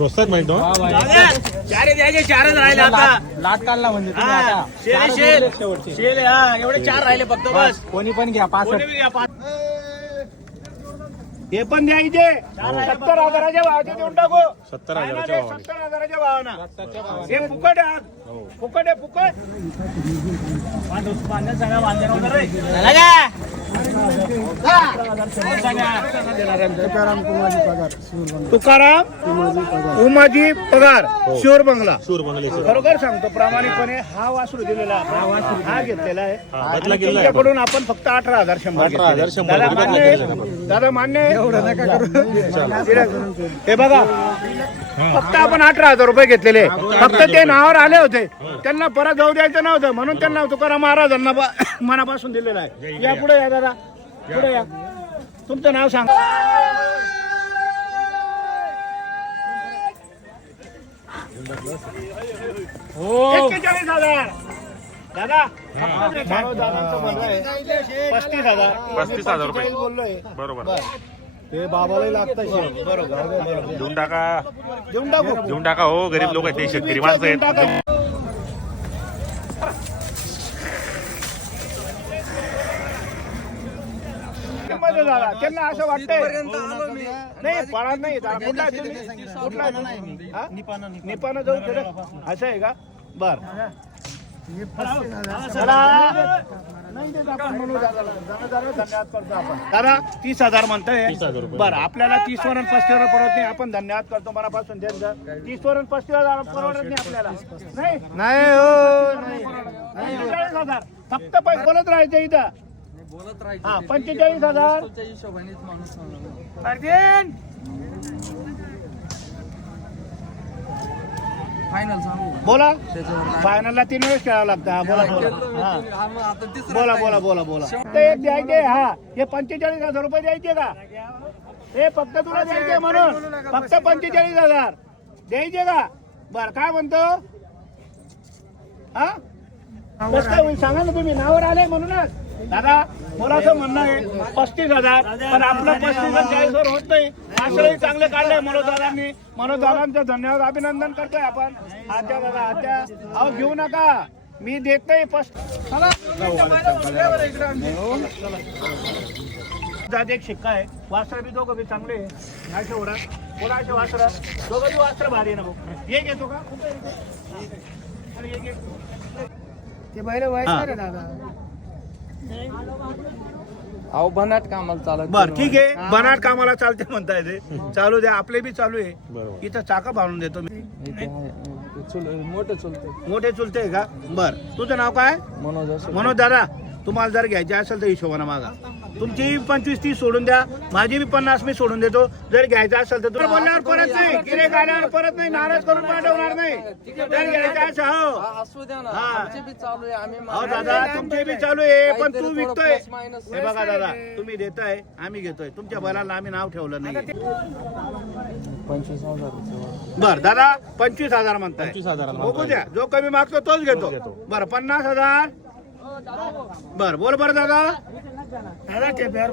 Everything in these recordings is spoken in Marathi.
स्वस्तात माहिती? द्यायचे चारच राहिले आता. लाट काढला म्हणजे तुम्ही हा, आता. शेल आहे, चारच शेल उरले शेवटचे. शेल आहे, हा एवढे चार राहिले फक्त बस कोणी पण घ्या पाच कोणी बी घ्या, पाच. हे पण द्यायचे सत्तर हजाराच्या भावाचे देऊन टाकू सत्तर हजाराच्या नाही, भावाने. सत्तर हजाराच्या भावानं सत्तरच्या भावाने. हे फुकट आहे आज. फुकट आहे फुकट? तुकाराम उमाजी पगार शिवर बंगला सूर बंगल्याचे खरोखर सांगतो प्रामाणिकपणे हा वासरू दिलेला आहे. हा वासरू हा घेतलेला आहे हा, बदला आणि केलेला आहे तुमच्याकडून आपण फक्त अठरा हजार शंभर 18,000 घेतलेले. शंभर दादा रुपये मान्य आहे? दादा मान्य आहे? एवढं नका करू. हे बघा. फक्त आपण अठरा हजार रुपये घेतलेले. फक्त ते नावावर आले होते. त्यांना परत जाऊ द्यायचं नव्हतं. म्हणून त्यांना तुकाराम महाराजांना मनापासून दिलेलं आहे. या पुढे या दादा. पुढे या. तुमचं नाव सांगा. एक्केचाळीस हजार. दादा पस्तीस हजार. पस्तीस हजार रुपये. बरोबर. ते बाबालाही लागतं बरोबर देऊन टाका. देऊन टाकू. देऊन टाका हो गरीब लोक आहेत ते शेतकरी माणसं देऊन टाका. आहेत मध्ये झाला. त्यांना असं वाटतंय. नाही पळा नाही. जरा कुठला आहे तुम्ही? कुठला आहे? तुम्ही? हा? निपानं जाऊ तिकडे असं आहे का? बर. चला. दादा तीस हजार म्हणताय. 30,000 रुपये. बरं आपल्याला तीस वरून पस्तीस वर पडत नाही. आपण धन्यवाद करतो. मनापासून तीस वरून पस्तीस हजार परवडत नाही आपल्याला. नाही? नाही हो पंचेचाळीस हजार. फक्त बोलत राहायचं इथं. बोलत राहायचं हा पंचेचाळीस हजार. माणूस. अर्जुन फायनल सांगू बोला. फायनलला तीन वेळेस खेळावं लागतं. बोला बोला. बोला. बोला बोला बोला. फक्त एक द्यायचे हा. हे पंचेचाळीस हजार रुपये द्यायचे का? हे फक्त तुला द्यायचे म्हणून. फक्त पंचेचाळीस हजार. द्यायचे का? बर काय म्हणतो? हा? कसं काय होईल? सांगा ना तुम्ही. नावर आले म्हणूनच. दादा मला असं म्हणणं आहे. पस्तीस हजार. पण आपलं पस्तीस आणि चाळीस वर होत नाही. आश्रय चांगले काढले मनोज दादांनी. मनोज दादांचं धन्यवाद. अभिनंदन करतोय आपण. आत्या दादा आत्या. अहो घेऊ नका. मी देत नाही जात एक शिक्का आहे. वास्त्र बी दोघं बी चांगले ओढा ओढा असे वास्त्र? दोघं बी वास्त्र भारी आहे ना भाऊ. एक येतो का? एक. ते बैल वयस्कर दादा. अहो बनाट कामाला चालत बर ठीक आहे. बनाट कामाला चालते म्हणता येते चालू द्या. आपले बी चालू आहे. इथं चाका बांधून देतो मी. ते मोठे चुलते. मोठे चुलते का? बर. तुझं नाव काय? मनोज. मनोज दादा तुम्हाला जर घ्यायचे असेल तर हिशोबाने मागा. तुमची पंचवीस तीस सोडून द्या. माझी बी पन्नास मी सोडून देतो. जर घ्यायचं असेल तर तुम्ही बोलल्यावर परत नाही. किरे गाड्यावर परत नाही. नाराज करून पाठवणार नाही. जर घ्यायचं असं हो. हा, असू द्या ना. हा. आमचे बी चालू आहे. आम्ही अहो मागणी- दादा तुमचे बी चालू आहे. पण काहीतरी तू विकतोय. हे बघा दादा तुम्ही देताय आम्ही घेतोय. तुमच्या बैलाला आम्ही नाव ठेवलं नाही पंचवीस. बर दादा पंचवीस हजार म्हणताय. पंचवीस हजाराला बघू द्या. जो कमी मागतो तोच घेतो. बर पन्नास हजार. बर बोल बर दादा. Nada que ver,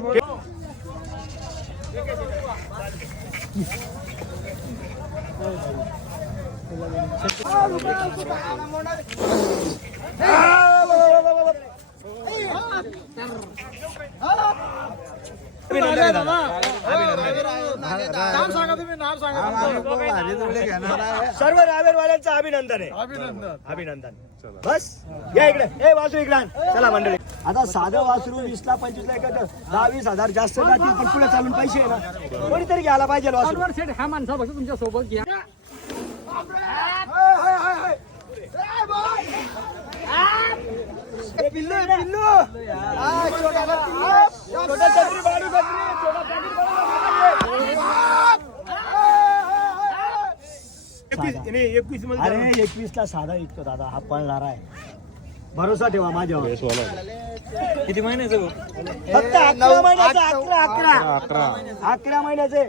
सर्व रावेरवाल्यांचं अभिनंदन आहे. अभिनंदन. बस. या इकडे. ए वासू इकडे आण. चला मंडळी. आता साधं वासरू वीस ला पंचवीस ला एखादं दहा वीस हजार जास्त जातील पण पुढे चालून पैसे आहे ना. कोणीतरी घ्यायला पाहिजे वासरू. हा माणसा तुमच्यासोबत घ्या. एकवीसमध्ये अरे एकवीस ला साधा इतकं दादा हा पळणार आहे. भरोसा ठेवा माझ्यावर. किती महिन्याचं? फक्त अकरा महिन्याचं अकरा अकरा. अकरा महिन्याचे.